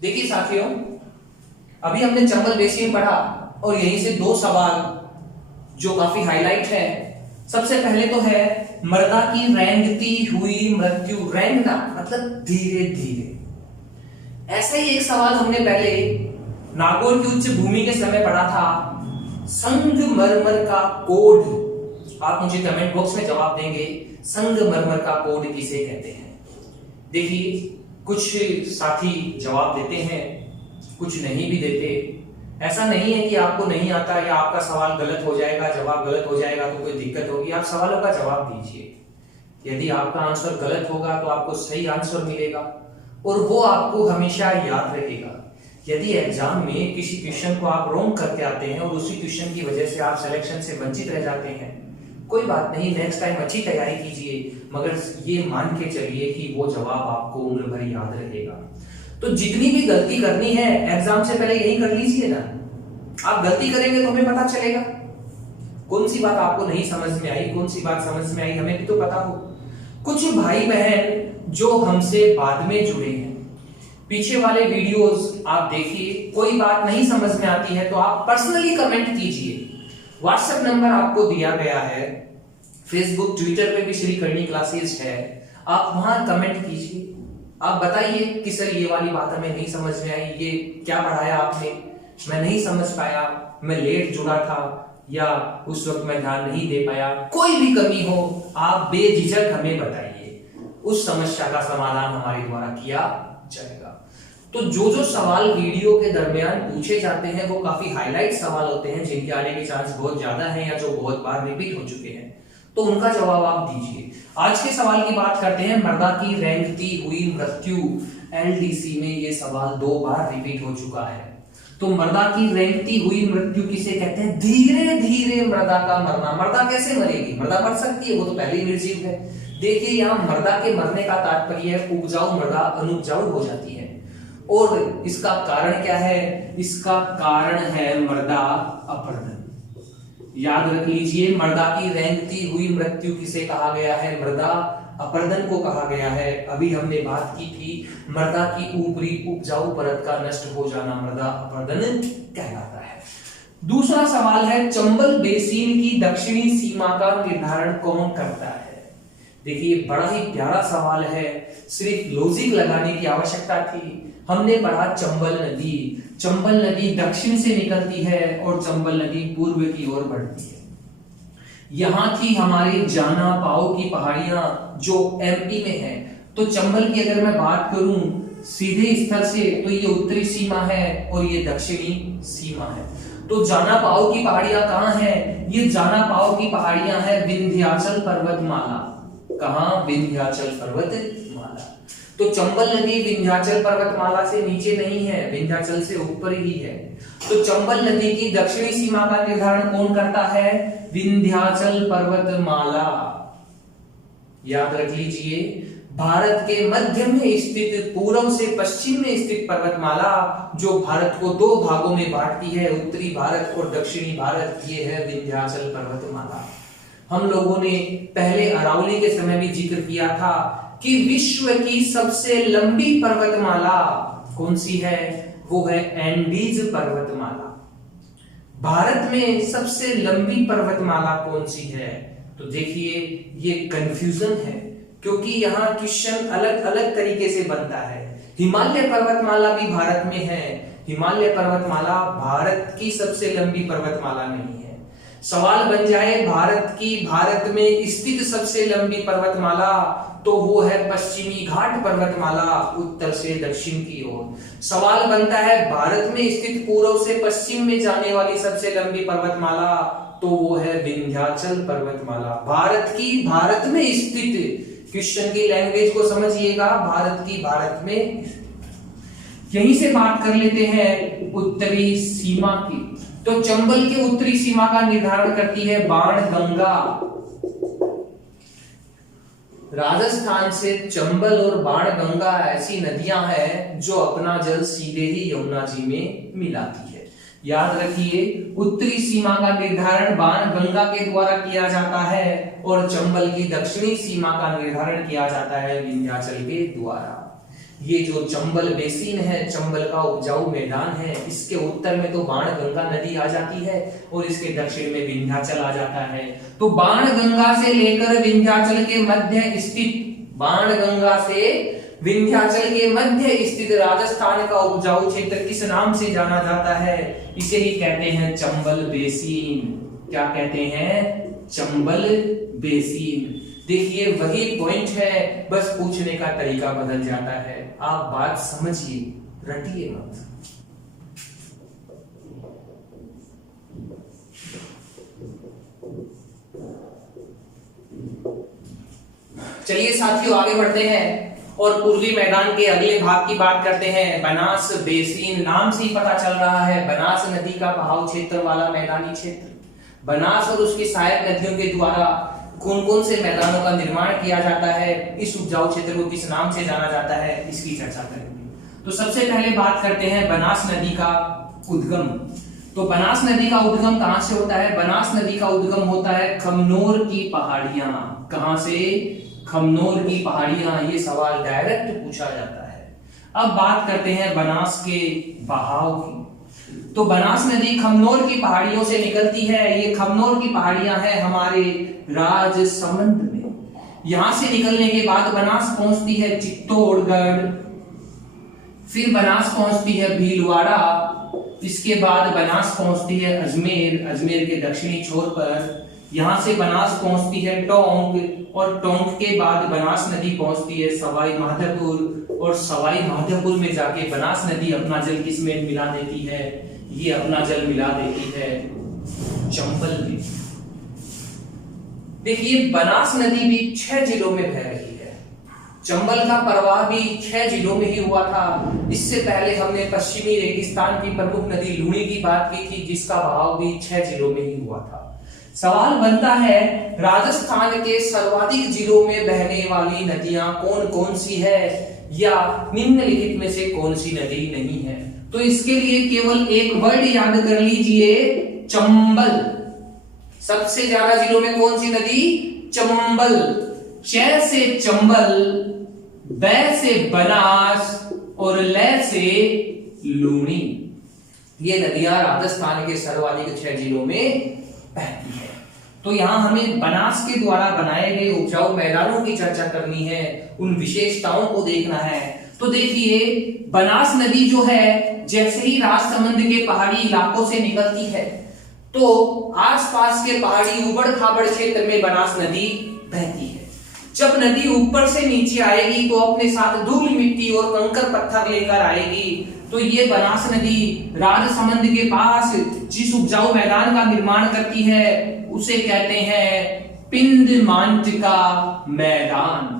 देखिए साथियों, अभी हमने चंबल बेसिन पढ़ा और यहीं से दो सवाल जो काफी हाईलाइट है। सबसे पहले तो है मृदा की रेंगती हुई मृत्यु। रेंगना मतलब धीरे धीरे। ऐसा ही एक सवाल हमने पहले नागौर की उच्च भूमि के समय पढ़ा था। संगमरमर का कोड। आप मुझे कमेंट बॉक्स में जवाब देंगे, संगमरमर का कोड किसे कहते हैं। देखिए, कुछ साथी जवाब देते हैं, कुछ नहीं भी देते। ऐसा नहीं है कि आपको नहीं आता या आपका सवाल गलत हो जाएगा, जवाब गलत हो जाएगा तो कोई दिक्कत होगी। आप सवालों का जवाब दीजिए। यदि आपका आंसर गलत होगा तो आपको सही आंसर मिलेगा और वो आपको हमेशा याद रहेगा। यदि एग्जाम में किसी क्वेश्चन को आप रॉन्ग करके आते हैं और उसी क्वेश्चन की वजह से आप सिलेक्शन से वंचित रह जाते हैं, कोई बात नहीं, नेक्स्ट टाइम अच्छी तैयारी कीजिए, मगर ये मान के चलिए कि वो जवाब आपको उम्र भर याद रहेगा। तो जितनी भी गलती करनी है एग्जाम से पहले यही कर लीजिए ना। आप गलती करेंगे तो हमें पता चलेगा कौन सी बात आपको नहीं समझ में आई, कौन सी बात समझ में आई, हमें भी तो पता हो। कुछ भाई बहन जो हमसे बाद में जुड़े हैं, पीछे वाले वीडियोस आप देखिए, कोई बात नहीं समझ में आती है तो आप पर्सनली कमेंट कीजिए। व्हाट्सएप नंबर आपको दिया गया है, फेसबुक ट्विटर पे भी श्री करनी क्लासेस है, आप वहां कमेंट कीजिए। आप बताइए कि सर ये वाली बात हमें नहीं समझ में आई, ये क्या पढ़ाया आपने, मैं नहीं समझ पाया, मैं लेट जुड़ा था या उस वक्त मैं ध्यान नहीं दे पाया। कोई भी कमी हो आप बेझिझक हमें बताइए, उस समस्या का समाधान हमारे द्वारा किया जाएगा। तो जो सवाल वीडियो के दरमियान पूछे जाते हैं वो काफी हाईलाइट सवाल होते हैं, जिनके आने के चांस बहुत ज्यादा हैं या जो बहुत बार रिपीट हो चुके हैं, तो उनका जवाब आप दीजिए। आज के सवाल की बात करते हैं, मृदा की रेंगती हुई मृत्यु। एलडीसी में ये सवाल 2 बार रिपीट हो चुका है। तो मृदा की रेंगती हुई मृत्यु किसे कहते हैं? धीरे धीरे मृदा का मरना। मृदा कैसे मरेगी? मृदा मर सकती है, वो तो पहले ही निर्जीव है। देखिए, यहाँ मृदा के मरने का तात्पर्य है उपजाऊ मृदा अनुपजाऊ हो जाती है। और इसका कारण क्या है? इसका कारण है मृदा अपरदन। याद रख लीजिए, मृदा की रेंगती हुई मृत्यु किसे कहा गया है? मृदा अपरदन को कहा गया है। अभी हमने बात की थी मृदा की ऊपरी उपजाऊ परत का नष्ट हो जाना मृदा अपरदन कहलाता है। दूसरा सवाल है, चंबल बेसिन की दक्षिणी सीमा का निर्धारण कौन करता है? देखिए, बड़ा ही प्यारा सवाल है, सिर्फ लॉजिक लगाने की आवश्यकता थी। हमने पढ़ा चंबल नदी। चंबल नदी दक्षिण से निकलती है और चंबल नदी पूर्व की ओर बढ़ती है। यहां थी हमारी जाना पाओ की पहाड़ियां जो एमपी में है। तो चंबल की अगर मैं बात करूं सीधे स्तर से तो ये उत्तरी सीमा है और ये दक्षिणी सीमा है। तो जाना पाओ की पहाड़ियां कहां है? ये जाना पाओ की पहाड़ियां है विंध्याचल पर्वतमाला। कहां? विंध्याचल पर्वतमाला। तो चंबल नदी विंध्याचल पर्वतमाला से नीचे नहीं है, विंध्याचल से ऊपर ही है। तो चंबल नदी की दक्षिणी सीमा का निर्धारण कौन करता है? विंध्याचल पर्वतमाला। याद रख लीजिए, भारत के मध्य में स्थित, पूर्व से पश्चिम में स्थित पर्वतमाला जो भारत को 2 भागों में बांटती है, उत्तरी भारत और दक्षिणी भारत, ये है विंध्याचल पर्वतमाला। हम लोगों ने पहले अरावली के समय भी जिक्र किया था कि विश्व की सबसे लंबी पर्वतमाला कौन सी है? वो है एंडीज पर्वतमाला। भारत में सबसे लंबी पर्वतमाला कौन सी है? तो देखिए, ये कंफ्यूजन है क्योंकि यहाँ क्वेश्चन अलग अलग तरीके से बनता है। हिमालय पर्वतमाला भी भारत में है, हिमालय पर्वतमाला भारत की सबसे लंबी पर्वतमाला नहीं है। सवाल बन जाए भारत में स्थित सबसे लंबी पर्वतमाला, तो वो है पश्चिमी घाट पर्वतमाला, उत्तर से दक्षिण की ओर। सवाल बनता है भारत में स्थित पूर्व से पश्चिम में जाने वाली सबसे लंबी पर्वतमाला, तो वो है विंध्याचल पर्वतमाला। भारत में स्थित, क्वेश्चन की लैंग्वेज को समझिएगा, भारत में। यहीं से बात कर लेते हैं उत्तरी सीमा की। तो चंबल के उत्तरी सीमा का निर्धारण करती है बाणगंगा। राजस्थान से चंबल और बाणगंगा ऐसी नदियां हैं जो अपना जल सीधे ही यमुना जी में मिलाती है। याद रखिए, उत्तरी सीमा का निर्धारण बाणगंगा के द्वारा किया जाता है और चंबल की दक्षिणी सीमा का निर्धारण किया जाता है विंध्याचल के द्वारा। ये जो चंबल बेसिन है, चंबल का उपजाऊ मैदान है, इसके उत्तर में तो बाणगंगा नदी आ जाती है और इसके दक्षिण में विंध्याचल आ जाता है। तो बाणगंगा से लेकर विंध्याचल के मध्य स्थित, बाणगंगा से विंध्याचल के मध्य स्थित राजस्थान का उपजाऊ क्षेत्र किस नाम से जाना जाता है? इसे ही कहते हैं चंबल बेसिन। क्या कहते हैं? चंबल बेसिन। देखिए वही पॉइंट है, बस पूछने का तरीका बदल जाता है। आप बात समझिए, रटिए मत। चलिए साथियों आगे बढ़ते हैं और पूर्वी मैदान के अगले भाग की बात करते हैं। बनास बेसिन, नाम से ही पता चल रहा है, बनास नदी का बहाव क्षेत्र वाला मैदानी क्षेत्र। बनास और उसकी सहायक नदियों के द्वारा कौन कौन से मैदानों का निर्माण किया जाता है, इस उपजाऊ क्षेत्र को किस नाम से जाना जाता है, इसकी चर्चा करेंगे। तो सबसे पहले बात करते हैं बनास नदी का उद्गम। तो बनास नदी का उद्गम कहां से होता है? बनास नदी का उद्गम होता है खमनोर की पहाड़ियां। कहां से? खमनोर की पहाड़ियां। ये सवाल डायरेक्ट पूछा जाता है। अब बात करते हैं बनास के बहाव की। तो बनास नदी खमनोर की पहाड़ियों से निकलती है। ये खमनोर की पहाड़ियां हैं हमारे राजसमंद में। यहां से निकलने के बाद बनास पहुंचती है चित्तौड़गढ़, फिर बनास पहुंचती है भीलवाड़ा, इसके बाद बनास पहुंचती है अजमेर, अजमेर के दक्षिणी छोर पर। यहां से बनास पहुंचती है टोंक और टोंक के बाद बनास नदी पहुंचती है सवाई माधोपुर और सवाई माधोपुर में जाके बनास नदी अपना जल किसमें मिला देती है? ये अपना जल मिला देती है चंबल में। देखिए बनास नदी भी 6 जिलों में बह रही है। चंबल का प्रवाह भी 6 जिलों में ही हुआ था। इससे पहले हमने पश्चिमी रेगिस्तान की प्रमुख नदी लूणी की बात की थी, जिसका बहाव भी 6 जिलों में ही हुआ था। सवाल बनता है राजस्थान के सर्वाधिक जिलों में बहने वाली नदियां कौन कौन सी है, या निम्नलिखित में से कौन सी नदी नहीं है? तो इसके लिए केवल एक वर्ड याद कर लीजिए, चंबल। सबसे ज्यादा जिलों में कौन सी नदी? चंबल। च से चंबल, ब से बनास और ल से लूणी। ये नदियां राजस्थान के सर्वाधिक 6 जिलों में बहती है। तो यहां हमें बनास के द्वारा बनाए गए उपजाऊ मैदानों की चर्चा करनी है, उन विशेषताओं को देखना है। तो देखिए बनास नदी जो है जैसे ही राजसमंद के पहाड़ी इलाकों से निकलती है तो आसपास के पहाड़ी उबड़ खाबड़ क्षेत्र में बनास नदी बहती है। जब नदी ऊपर से नीचे आएगी तो अपने साथ धूल मिट्टी और कंकर पत्थर लेकर आएगी। तो ये बनास नदी राजसमंद के पास जिस उपजाऊ मैदान का निर्माण करती है उसे कहते हैं पिंडमांटिका मैदान।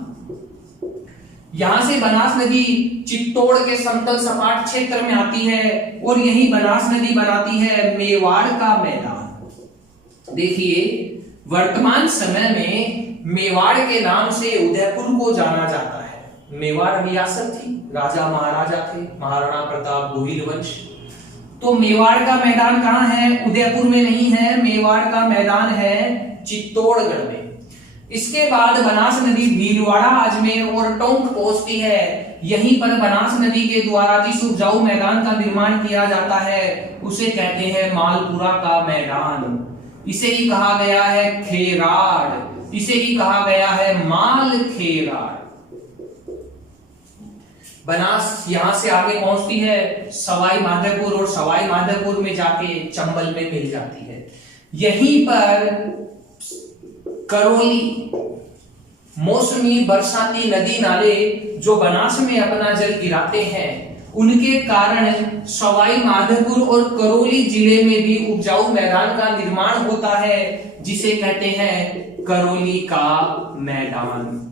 यहां से बनास नदी चित्तौड़ के समतल सपाट क्षेत्र में आती है और यही बनास नदी बनाती है मेवाड़ का मैदान। देखिए वर्तमान समय में मेवाड़ के नाम से उदयपुर को जाना जाता है। मेवाड़ रियासत थी, राजा महाराजा थे, महाराणा प्रताप गोहिल वंश। तो मेवाड़ का मैदान कहां है? उदयपुर में नहीं है, मेवाड़ का मैदान है चित्तौड़गढ़ में। इसके बाद बनास नदी भीलवाड़ा, अजमेर और टोंक पहुंचती है। यहीं पर बनास नदी के द्वारा जिस उपजाऊ मैदान का निर्माण किया जाता है उसे कहते हैं मालपुरा का मैदान। इसे ही कहा गया है खेराड़, इसे ही कहा गया है माल खेराड़। बनास यहां से आगे पहुंचती है सवाई माधोपुर और सवाई माधोपुर में जाके चंबल में मिल जाती है। यहीं पर करौली, मौसमी बरसाती नदी नाले जो बनास में अपना जल गिराते हैं उनके कारण सवाई माधोपुर और करौली जिले में भी उपजाऊ मैदान का निर्माण होता है जिसे कहते हैं करौली का मैदान।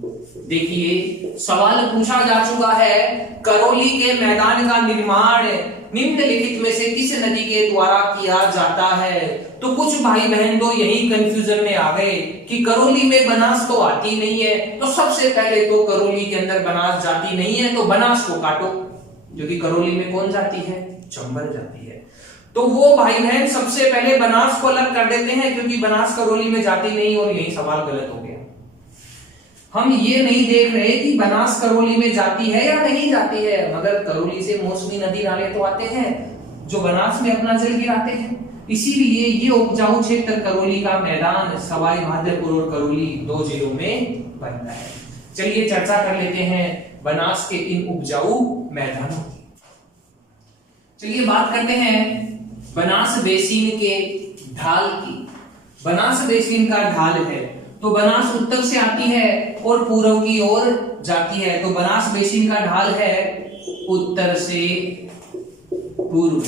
देखिए सवाल पूछा जा चुका है करौली के मैदान का निर्माण निम्नलिखित में से किस नदी के द्वारा किया जाता है? तो कुछ भाई बहन तो यही कंफ्यूजन में आ गए कि करौली में बनास तो आती नहीं है, तो सबसे पहले तो करौली के अंदर बनास जाती नहीं है, तो बनास को काटो, जो कि करौली में कौन जाती है? चंबल जाती है। तो वो भाई बहन सबसे पहले बनास को अलग कर देते हैं क्योंकि बनास करौली में जाती नहीं, और यही सवाल गलत हो गया। हम ये नहीं देख रहे कि बनास करौली में जाती है या नहीं जाती है, मगर करौली से मौसमी नदी नाले तो आते हैं जो बनास में अपना जल गिराते हैं। इसीलिए ये उपजाऊ क्षेत्र करौली का मैदान सवाई माधोपुर और करौली 2 जिलों में बनता है। चलिए चर्चा कर लेते हैं बनास के इन उपजाऊ मैदानों की। चलिए बात करते हैं बनास बेसिन के ढाल की। बनास बेसिन का ढाल है तो बनास उत्तर से आती है और पूर्व की ओर जाती है, तो बनास बेसिन का ढाल है उत्तर से पूर्व।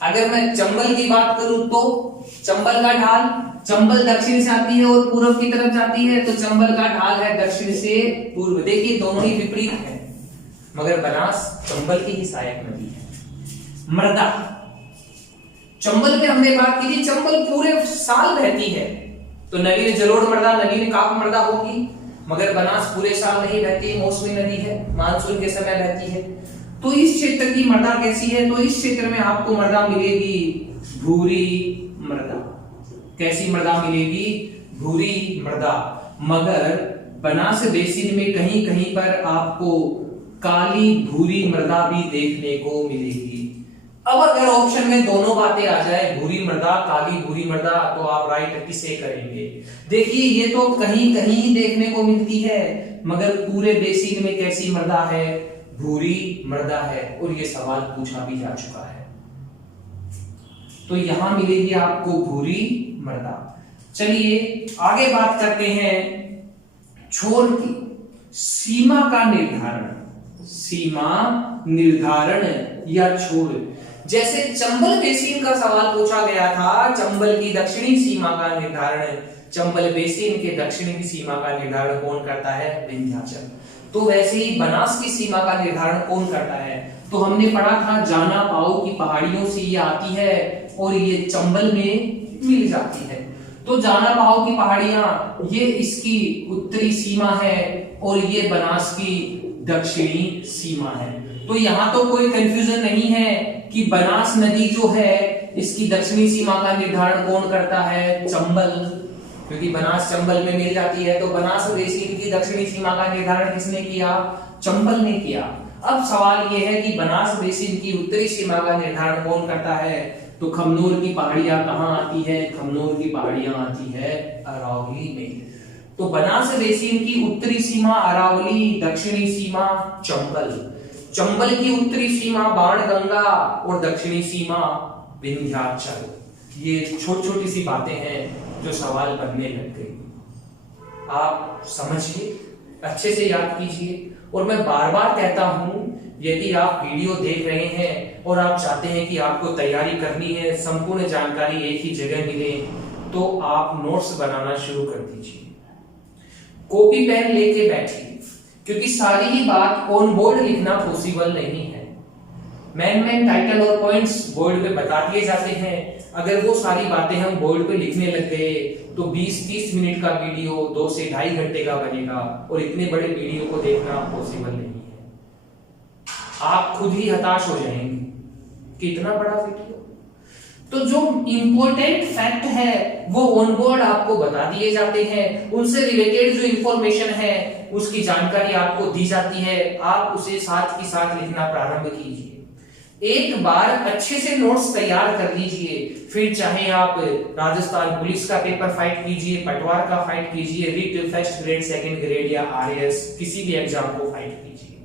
अगर मैं चंबल की बात करूं तो चंबल का ढाल, चंबल दक्षिण से आती है और पूर्व की तरफ जाती है, तो चंबल का ढाल है दक्षिण से पूर्व। देखिए दोनों ही विपरीत है, मगर बनास चंबल की ही सहायक नदी है। मृदा, चंबल में हमने बात की थी चंबल पूरे साल बहती है, तो नवीन जलोढ़ मृदा, नवीन काप मृदा होगी, मगर बनास पूरे साल नहीं बहती, मौसमी नदी है, मानसून के समय बहती है। तो इस क्षेत्र की मृदा कैसी है, तो इस क्षेत्र में आपको मृदा मिलेगी भूरी मृदा। कैसी मृदा मिलेगी? भूरी मृदा। मगर बनास बेसिन में कहीं कहीं पर आपको काली भूरी मृदा भी देखने को मिलेगी। अब अगर ऑप्शन में दोनों बातें आ जाए, भूरी मृदा, काली भूरी मृदा, तो आप राइट किसे करेंगे? देखिए ये तो कहीं कहीं देखने को मिलती है, मगर पूरे बेसिन में कैसी मृदा है? भूरी मृदा है, और ये सवाल पूछा भी जा चुका है। तो यहां मिलेगी आपको भूरी मृदा। चलिए आगे बात करते हैं छोर की। सीमा का निर्धारण, सीमा निर्धारण या छोर। जैसे चंबल बेसिन का सवाल पूछा गया था, चंबल की दक्षिणी सीमा का निर्धारण, चंबल बेसिन के दक्षिणी सीमा का निर्धारण कौन करता है? विंध्याचल। तो वैसे ही बनास की सीमा का निर्धारण कौन करता है? तो हमने पढ़ा था जाना पाओ की पहाड़ियों से ये आती है और ये चंबल में मिल जाती है। तो जाना पाओ की पहाड़ियां ये इसकी उत्तरी सीमा है और ये बनास की दक्षिणी सीमा है। तो यहां तो कोई कंफ्यूजन नहीं है कि बनास नदी जो है इसकी दक्षिणी सीमा का निर्धारण कौन करता है? चंबल, क्योंकि बनास चंबल में मिल जाती है। तो बनास बेसिन की दक्षिणी सीमा का निर्धारण किसने किया? चंबल ने किया। अब सवाल यह है कि बनास बेसिन की उत्तरी सीमा का निर्धारण कौन करता है? तो खमनोर की पहाड़ियां कहां आती है? खमनोर की पहाड़ियां आती है अरावली में। तो बनास बेसिन की उत्तरी सीमा अरावली, दक्षिणी सीमा चंबल। चंबल की उत्तरी सीमा बाणगंगा और दक्षिणी सीमा विंध्याचल। ये छोटी छोटी सी बातें हैं जो सवाल बनने लग गई। आप समझिए, अच्छे से याद कीजिए। और मैं बार बार कहता हूं, यदि आप वीडियो देख रहे हैं और आप चाहते हैं कि आपको तैयारी करनी है, संपूर्ण जानकारी एक ही जगह मिले, तो आप नोट्स बनाना शुरू कर दीजिए। कॉपी पेन लेके बैठिए, क्योंकि सारी ही बात ऑन बोर्ड लिखना पॉसिबल नहीं है। मैन टाइटल और पॉइंट्स बोर्ड पे बता दिए जाते हैं। अगर वो सारी बातें हम बोर्ड पे लिखने लग गए तो 20-30 मिनट का वीडियो 2 से 2.5 घंटे का बनेगा, और इतने बड़े वीडियो को देखना पॉसिबल नहीं है। आप खुद ही हताश हो जाएंगे कि इतना बड़ा वीडियो। तो जो इंपॉर्टेंट फैक्ट है वो ऑन बोर्ड आपको बता दिए जाते हैं, उनसे रिलेटेड जो इंफॉर्मेशन है उसकी जानकारी आपको दी जाती है। आप उसे साथ के साथ लिखना प्रारंभ कीजिए। एक बार अच्छे से नोट्स तैयार कर लीजिए, फिर चाहे आप राजस्थान पुलिस का पेपर फाइट कीजिए, पटवार का फाइट कीजिए, writ first grade, second grade या आरएएस किसी भी एग्जाम को फाइट कीजिए।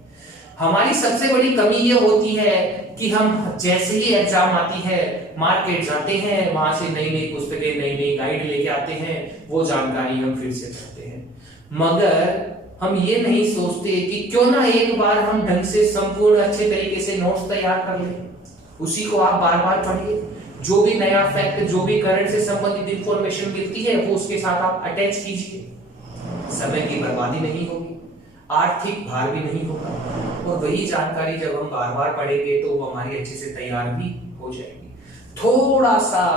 हमारी सबसे बड़ी कमी ये होती है कि हम जैसे ही एग्जाम आती है मार्केट जाते हैं, वहां से नई नई पुस्तकें, नई नई गाइड लेके आते हैं, वो जानकारी हम फिर से पढ़ते हैं, मगर हम ये नहीं सोचते कि क्यों ना एक बार हम ढंग से संपूर्ण अच्छे तरीके से नोट्स तैयार कर लें। उसी को आप बार बार पढ़िए। जो भी नया फैक्ट, जो भी करंट से संबंधित इंफॉर्मेशन मिलती है वो उसके साथ आप अटैच कीजिए। समय की बर्बादी नहीं होगी, आर्थिक भार भी नहीं होगा, और वही जानकारी जब हम बार बार पढ़ेंगे तो वो हमारी अच्छे से तैयार भी हो जाएगी। थोड़ा सा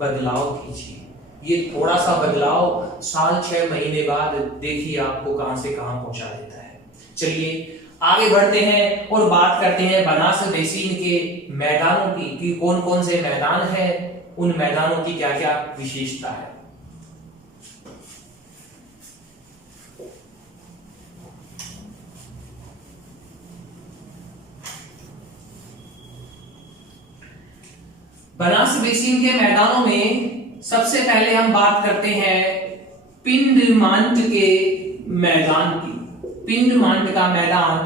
बदलाव कीजिए। ये थोड़ा सा बदलाव साल 6 महीने बाद देखिए आपको कहां से कहां पहुंचा देता है। चलिए आगे बढ़ते हैं और बात करते हैं बनास बेसिन के मैदानों की कि कौन कौन से मैदान हैं, उन मैदानों की क्या क्या विशेषता है। बनास बेसिन के मैदानों में सबसे पहले हम बात करते हैं पिंडमांत के मैदान की। पिंडमांत का मैदान,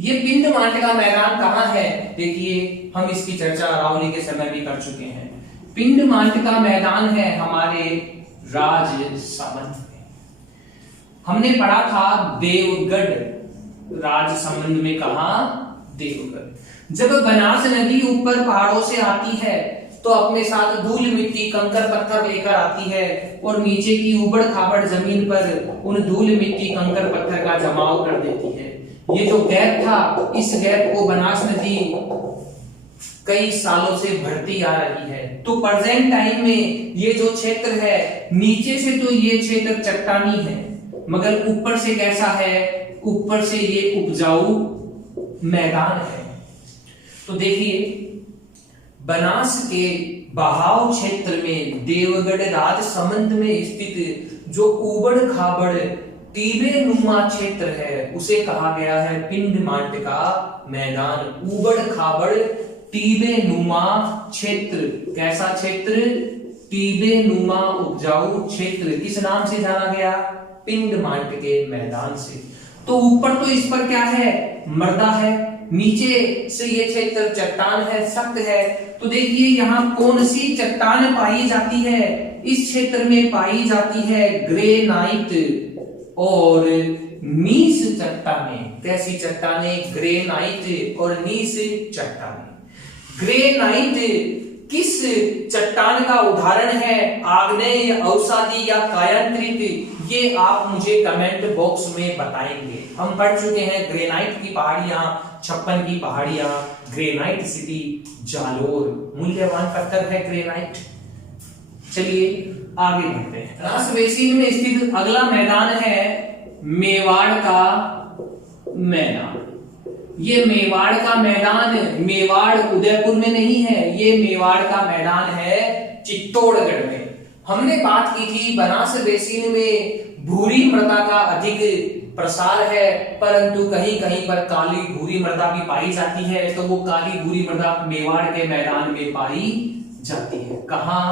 ये पिंडमांत का मैदान कहां है? देखिए, हम इसकी चर्चा अरावली के समय भी कर चुके हैं। पिंडमांत का मैदान है हमारे राजसमंद में। हमने पढ़ा था देवगढ़ राजसमंद में। कहा? देवगढ़। जब बनास नदी ऊपर पहाड़ों से आती है तो अपने साथ धूल मिट्टी कंकर पत्थर लेकर आती है और नीचे की उबड़ खाबड़ जमीन पर उन धूल मिट्टी कंकर पत्थर का जमाव कर देती है। ये जो गैप था, इस गैप को बनास नदी कई सालों से बढ़ती आ रही है। तो प्रेजेंट टाइम में ये जो क्षेत्र है, नीचे से तो ये क्षेत्र चट्टानी है, मगर ऊपर से कैसा है? ऊपर से ये उपजाऊ मैदान है। तो देखिए, बनास के बहाव क्षेत्र में देवगढ़ राजसमंद में स्थित जो उबड़ खाबड़ टीबे नुमा क्षेत्र है, उसे कहा गया है पिंडमांत का मैदान। उबड़ खाबड़ टीबे नुमा क्षेत्र। कैसा क्षेत्र? टीबे नुमा उपजाऊ क्षेत्र। किस नाम से जाना गया? पिंडमांत के मैदान से। तो ऊपर तो इस पर क्या है? मृदा है, नीचे से ये क्षेत्र चट्टान है, सख्त है। तो देखिए, यहाँ कौन सी चट्टान पाई जाती है? इस क्षेत्र में पाई जाती है ग्रेनाइट और नीस चट्टानें। कैसी चट्टानें? ग्रेनाइट और नीस चट्टानें। ग्रेनाइट किस चट्टान का उदाहरण है? आग्नेय, अवसादी या कायांतरित? ये आप मुझे कमेंट बॉक्स में बताएंगे। हम पढ़ चुके हैं ग्रेनाइट की पहाड़ियां, छप्पन की पहाड़ियां, ग्रेनाइट सिटी जालोर, मूल्यवान पत्थर है ग्रेनाइट। चलिए आगे बढ़ते हैं। बनास बेसिन में स्थित अगला मैदान है मेवाड़ का मैदान। ये मेवाड़ का मैदान, मेवाड़ उदयपुर में नहीं है, ये मेवाड़ का मैदान है चित्तौड़गढ़ में। हमने बात की थी बनास बेसिन में भूरी मृदा का अधिक प्रसार है, परंतु कहीं कहीं पर काली भूरी मृदा भी पाई जाती है। तो वो काली भूरी मृदा मेवाड़ के मैदान में पाई जाती है। कहां?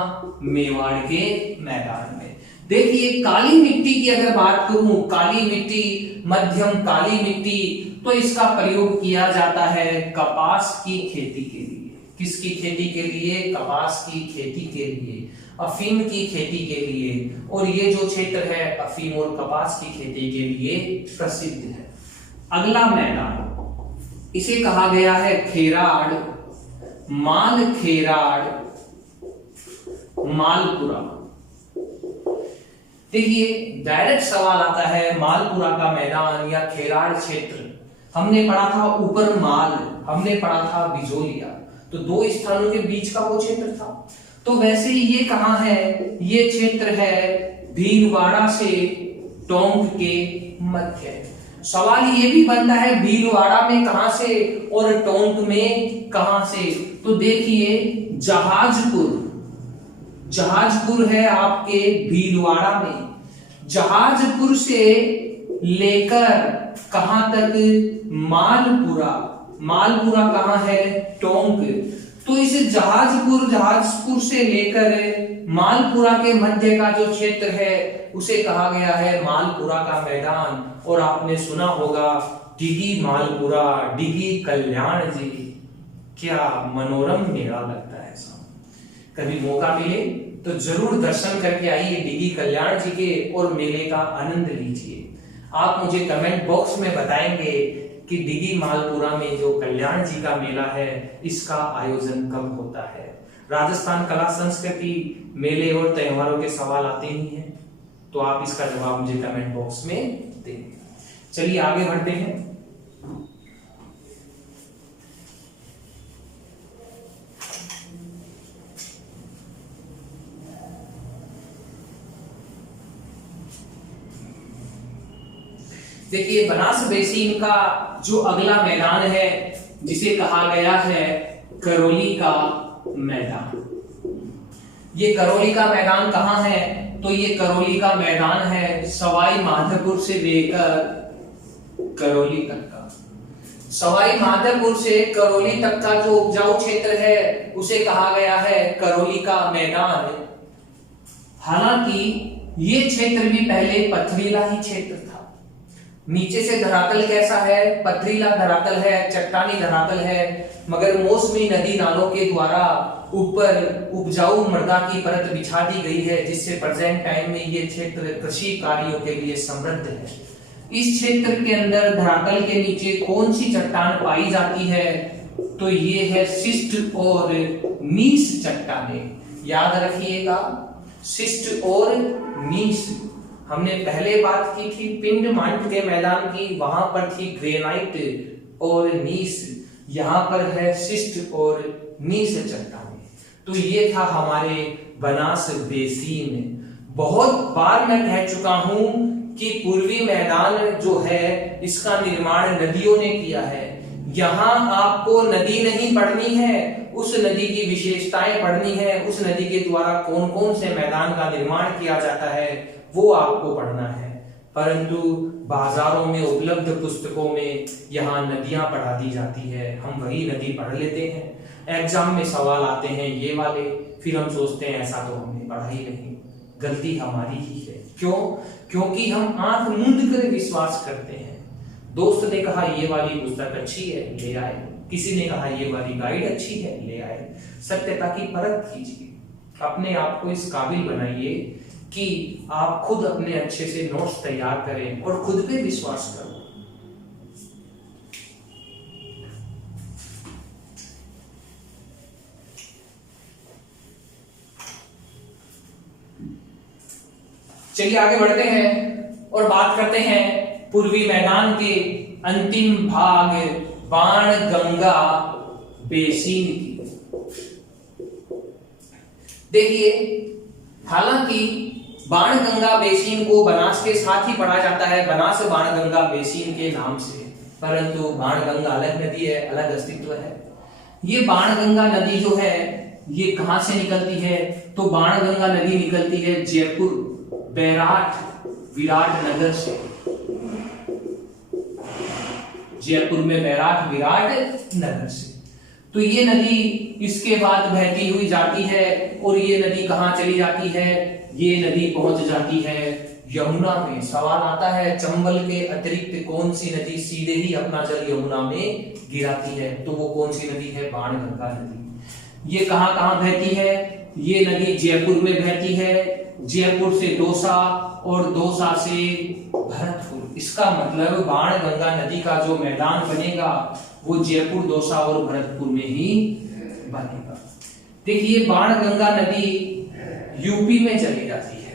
मेवाड़ के मैदान में। देखिए, काली मिट्टी की अगर बात करूं, काली मिट्टी, मध्यम काली मिट्टी, तो इसका प्रयोग किया जाता है कपास की खेती के लिए। किसकी खेती के लिए? कपास की खेती के लिए, अफीम की खेती के लिए। और ये जो क्षेत्र है अफीम और कपास की खेती के लिए प्रसिद्ध है। अगला मैदान, इसे कहा गया है खेराड़, माल खेराड़, मालपुरा। देखिए, डायरेक्ट सवाल आता है मालपुरा का मैदान या खेराड़ क्षेत्र। हमने पढ़ा था ऊपर माल, हमने पढ़ा था बिजोलिया, तो दो स्थानों के बीच का वो क्षेत्र था। तो वैसे ही ये कहां है? ये क्षेत्र है भीलवाड़ा से टोंक के मध्य। सवाल ये भी बनता है भीलवाड़ा में कहां से और टोंक में कहां से? तो देखिए, जहाजपुर, जहाजपुर है आपके भीलवाड़ा में। जहाजपुर से लेकर कहां तक? मालपुरा। मालपुरा कहां है? टोंक। तो इस जहाजपुर से लेकर मालपुरा के मध्य का जो क्षेत्र है उसे कहा गया है मालपुरा का मैदान। और आपने सुना होगा डिगी मालपुरा, डिगी कल्याण जी, क्या मनोरम मेला लगता है साहब। कभी मौका मिले तो जरूर दर्शन करके आइए डिगी कल्याण जी के और मेले का आनंद लीजिए। आप मुझे कमेंट बॉक्स में बताएंगे कि डिगी मालपुरा में जो कल्याण जी का मेला है इसका आयोजन कब होता है। राजस्थान कला संस्कृति मेले और त्योहारों के सवाल आते ही हैं, तो आप इसका जवाब मुझे कमेंट बॉक्स में देंगे। चलिए आगे बढ़ते हैं। देखिए, बनास बेसिन का जो अगला मैदान है जिसे कहा गया है करौली का मैदान। ये करौली का मैदान कहां है? तो ये करौली का मैदान है सवाई माधोपुर से लेकर करौली तक का। सवाई माधोपुर से करौली तक का जो उपजाऊ क्षेत्र है उसे कहा गया है करौली का मैदान। हालांकि ये क्षेत्र भी पहले पथरीला ही क्षेत्र था। नीचे से धरातल कैसा है? पथरीला धरातल है, चट्टानी धरातल है, मगर मौसमी नदी नालों के द्वारा ऊपर उपजाऊ मृदा की परत बिछा दी गई है, जिससे प्रेजेंट टाइम में ये क्षेत्र कृषि कार्यों के लिए समृद्ध है। इस क्षेत्र के अंदर धरातल के नीचे कौन सी चट्टान पाई जाती है? तो ये है शिष्ट और नीस चट्टानें। याद रखिएगा, शिष्ट और नीस। हमने पहले बात की थी पिंडमांट के मैदान की, वहां पर थी ग्रेनाइट और नीस, यहां पर है शिष्ट और नीस चट्टानें। तो ये था हमारे बनास बेसिन। बहुत बार मैं कह चुका हूं कि पूर्वी मैदान जो है इसका निर्माण नदियों ने किया है। यहां आपको नदी नहीं पढ़नी है, उस नदी की विशेषताएं पढ़नी है, उस नदी के द्वारा कौन कौन से मैदान का निर्माण किया जाता है वो आपको पढ़ना है। परंतु बाजारों में उपलब्ध पुस्तकों में यहाँ नदियां पढ़ा दी जाती है, हम वही नदी पढ़ लेते हैं। एग्जाम में सवाल आते हैं ये वाले, फिर हम सोचते हैं ऐसा तो हमने पढ़ा ही नहीं। गलती हमारी ही है। क्यों? क्योंकि हम आंख मूंद कर विश्वास करते हैं। दोस्त ने कहा ये वाली पुस्तक अच्छी है, ले आए। किसी ने कहा ये वाली गाइड अच्छी है, ले आए। सत्यता की परख कीजिए, अपने आप को इस काबिल बनाइए कि आप खुद अपने अच्छे से नोट्स तैयार करें और खुद पे विश्वास करें। चलिए आगे बढ़ते हैं और बात करते हैं पूर्वी मैदान के अंतिम भाग बाणगंगा बेसिन की। देखिए, हालांकि बाणगंगा बेसिन को बनास के साथ ही पढ़ा जाता है, बनास बाणगंगा बेसिन के नाम से, परंतु बाणगंगा अलग नदी है, अलग अस्तित्व है। ये बाणगंगा नदी जो है ये कहां से निकलती है? तो बाणगंगा नदी निकलती है जयपुर बैराट विराट नगर से। जयपुर में बैराट विराट नगर से। तो ये नदी इसके बाद बहती हुई जाती है और ये नदी कहां चली जाती है? ये नदी पहुंच जाती है यमुना में। सवाल आता है चंबल के अतिरिक्त कौन सी नदी सीधे ही अपना जल यमुना में गिराती है? तो वो कौन सी नदी है? बाणगंगा नदी। ये कहां कहां बहती है? ये नदी जयपुर में बहती है, जयपुर से दौसा और दौसा से भरतपुर। इसका मतलब बाणगंगा नदी का जो मैदान बनेगा वो जयपुर, दौसा और भरतपुर में ही बनेगा। देखिए, बाणगंगा नदी यूपी में चली जाती है।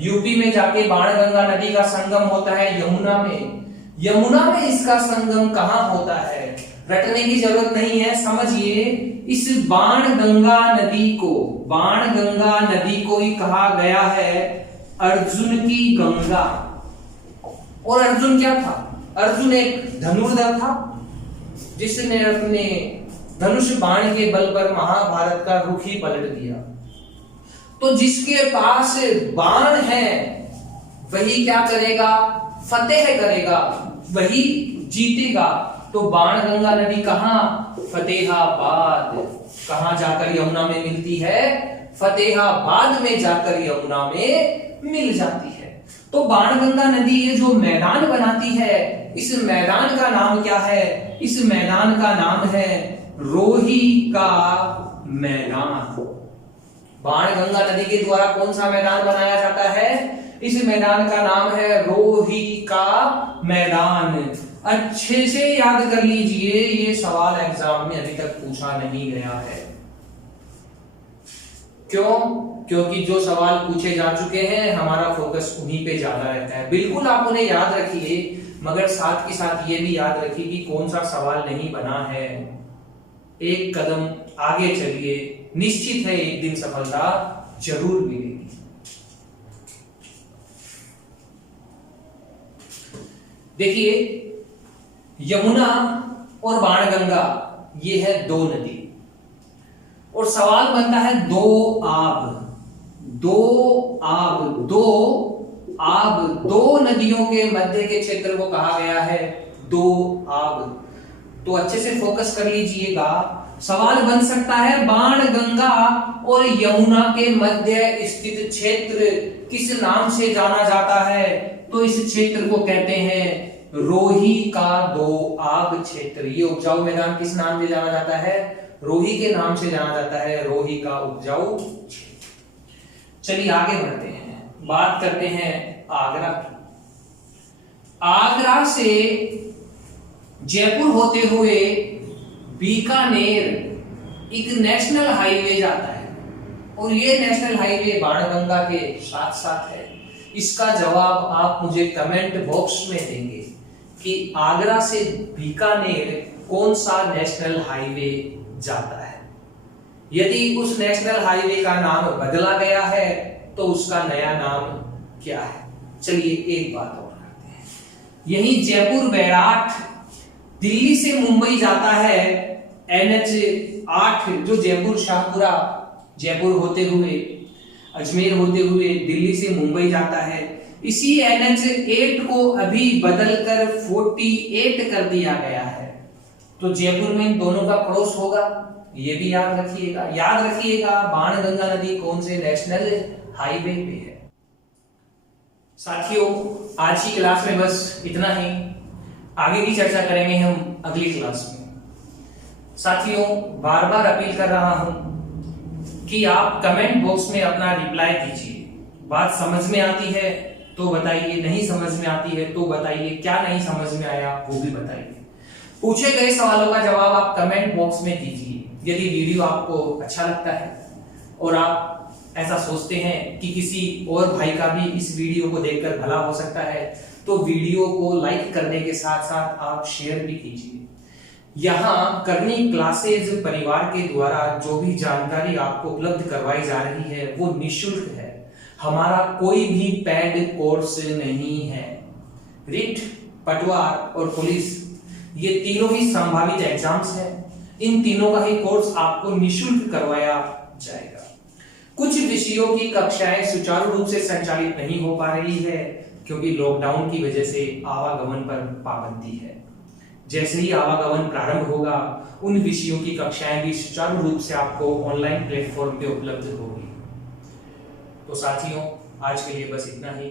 यूपी में जाके बाणगंगा नदी का संगम होता है यमुना में। यमुना में इसका संगम कहां होता है? रटने की जरूरत नहीं है, समझिए। इस बाणगंगा नदी को ही कहा गया है अर्जुन की गंगा। और अर्जुन क्या था? अर्जुन एक धनुर्धर था जिसने अपने धनुष बाण के बल पर महाभारत का रुख ही पलट दिया। तो जिसके पास बाण है वही क्या करेगा? फतेह करेगा, वही जीतेगा। तो बाणगंगा नदी कहां? फतेहाबाद। कहां जाकर यमुना में मिलती है? फतेहाबाद में जाकर यमुना में मिल जाती है। तो बाणगंगा नदी ये जो मैदान बनाती है, इस मैदान का नाम क्या है? इस मैदान का नाम है रोही का मैदान। बाणगंगा नदी के द्वारा कौन सा मैदान बनाया जाता है? इस मैदान का नाम है रोही का मैदान। अच्छे से याद कर लीजिए, ये सवाल एग्जाम में अभी तक पूछा नहीं गया है। क्यों? क्योंकि जो सवाल पूछे जा चुके हैं हमारा फोकस उन्हीं पे ज्यादा रहता है। बिल्कुल आप उन्हें याद रखिए, मगर साथ के साथ ये भी याद रखिए कि कौन सा सवाल नहीं बना है। एक कदम आगे चलिए, निश्चित है एक दिन सफलता जरूर मिलेगी। देखिए, यमुना और बाणगंगा ये है दो नदी, और सवाल बनता है दो आब, दो नदियों के मध्य के क्षेत्र को कहा गया है दो आब। तो अच्छे से फोकस कर लीजिएगा। सवाल बन सकता है बाणगंगा और यमुना के मध्य स्थित क्षेत्र किस नाम से जाना जाता है? तो इस क्षेत्र को कहते हैं रोही का दो आग क्षेत्र। ये उपजाऊ मैदान किस नाम से जाना जाता है? रोही के नाम से जाना जाता है, रोही का उपजाऊ क्षेत्र। चलिए आगे बढ़ते हैं, बात करते हैं आगरा की। आगरा से जयपुर होते हुए बीकानेर एक नेशनल हाईवे जाता है और ये नेशनल हाईवे बाणगंगा के साथ साथ है। इसका जवाब आप मुझे कमेंट बॉक्स में देंगे कि आगरा से बीकानेर कौन सा नेशनल हाईवे जाता है। यदि उस नेशनल हाईवे का नाम बदला गया है तो उसका नया नाम क्या है? चलिए एक बात और करते हैं। यही जयपुर बैराठ दिल्ली से मुंबई जाता है, NH8 जो जयपुर शाहपुरा, जयपुर होते हुए अजमेर होते हुए दिल्ली से मुंबई जाता है। इसी NH8 को अभी बदलकर 48 कर दिया गया है। तो जयपुर में इन दोनों का क्रॉस होगा, ये भी याद रखिएगा। याद रखिएगा बाणगंगा नदी कौन से नेशनल हाईवे पे है। साथियों आज की क्लास में बस इतना ही, आगे की चर्चा करेंगे हम अगली क्लास में। साथियों बार बार अपील कर रहा हूं कि आप कमेंट बॉक्स में अपना रिप्लाई दीजिए। बात समझ में आती है तो बताइए, नहीं समझ में आती है तो बताइए, क्या नहीं समझ में आया वो भी बताइए। पूछे गए सवालों का जवाब आप कमेंट बॉक्स में दीजिए। यदि वीडियो आपको अच्छा लगता है और आप ऐसा सोचते हैं कि किसी और भाई का भी इस वीडियो को देखकर भला हो सकता है तो वीडियो को लाइक करने के साथ साथ आप शेयर भी कीजिए। यहाँ करनी क्लासेज परिवार के द्वारा जो भी जानकारी आपको उपलब्ध करवाई जा रही है वो निःशुल्क है। हमारा कोई भी पेड कोर्स नहीं है। रिट, पटवार और पुलिस ये तीनों ही संभावित एग्जाम्स हैं। इन तीनों का ही कोर्स आपको निःशुल्क करवाया जाएगा। कुछ विषयों की कक्षाएं सुचारू रूप से संचालित नहीं हो पा रही है क्योंकि लॉकडाउन की वजह से आवागमन पर पाबंदी है। जैसे ही आवागमन प्रारंभ होगा उन विषयों की कक्षाएं भी सुचारू रूप से आपको ऑनलाइन प्लेटफॉर्म पे उपलब्ध होगी। तो साथियों आज के लिए बस इतना ही।